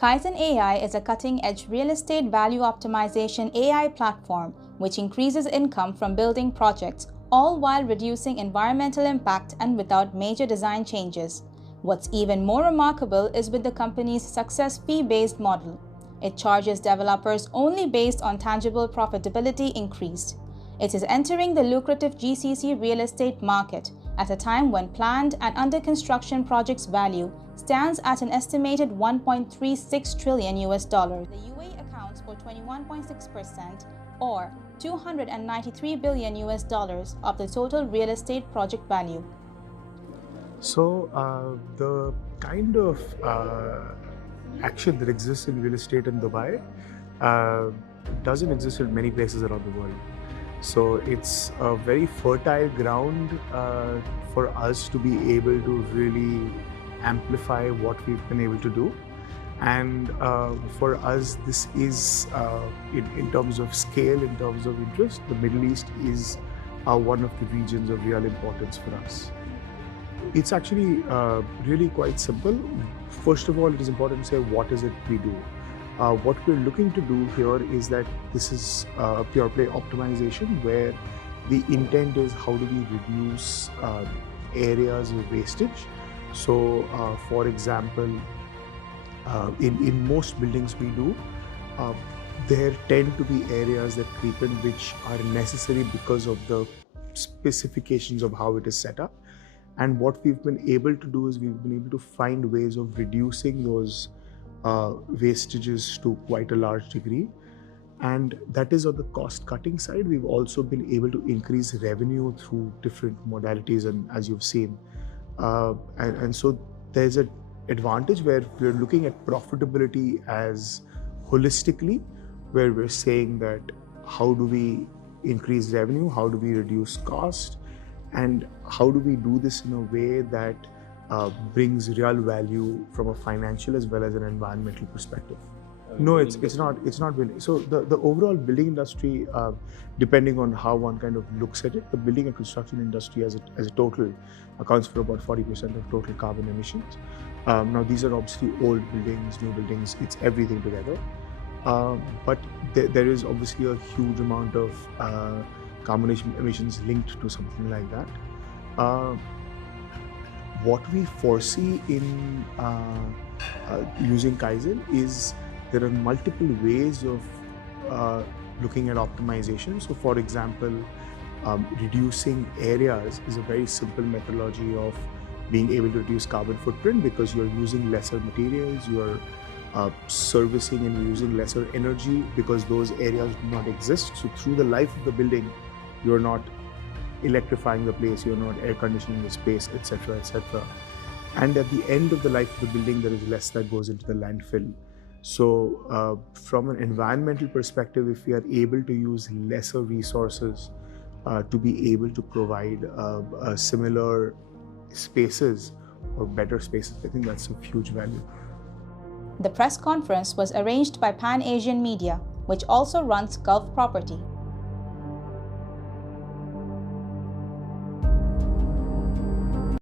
Kaizen AI is a cutting-edge real estate value optimization AI platform which increases income from building projects, all while reducing environmental impact and without major design changes. What's even more remarkable is with the company's success fee-based model. It charges developers only based on tangible profitability increased. It is entering the lucrative GCC real estate market at a time when planned and under construction projects value stands at an estimated $1.36 trillion. The UAE accounts for 21.6% or $293 billion of the total real estate project value. So the kind of action that exists in real estate in Dubai doesn't exist in many places around the world. So it's a very fertile ground for us to be able to really amplify what we've been able to do. And for us, this is, in terms of scale, in terms of interest, the Middle East is one of the regions of real importance for us. It's actually really quite simple. First of all, it is important to say what is it we do. What we're looking to do here is that this is a pure play optimization where the intent is how do we reduce areas of wastage. So, for example, in most buildings we do, there tend to be areas that creep in which are necessary because of the specifications of how it is set up. And what we've been able to do is we've been able to find ways of reducing those wastages to quite a large degree. And that is on the cost cutting side. We've also been able to increase revenue through different modalities, and as you've seen. And so there's an advantage where we're looking at profitability as holistically, where we're saying that how do we increase revenue, how do we reduce cost, and how do we do this in a way that brings real value from a financial as well as an environmental perspective. No, it's not really. So the overall building industry, depending on how one kind of looks at it, the building and construction industry as a total accounts for about 40% of total carbon emissions. Now these are obviously old buildings, new buildings, it's everything together. But there is obviously a huge amount of carbon emissions linked to something like that. What we foresee in using Kaizen is there are multiple ways of looking at optimization. So for example, reducing areas is a very simple methodology of being able to reduce carbon footprint because you're using lesser materials, you're servicing and using lesser energy because those areas do not exist. So through the life of the building, you're not electrifying the place, you're not air conditioning the space, etc., etc. And at the end of the life of the building, there is less that goes into the landfill. So from an environmental perspective, if we are able to use lesser resources to be able to provide similar spaces or better spaces, I think that's of huge value. The press conference was arranged by Pan Asian Media, which also runs Gulf Property.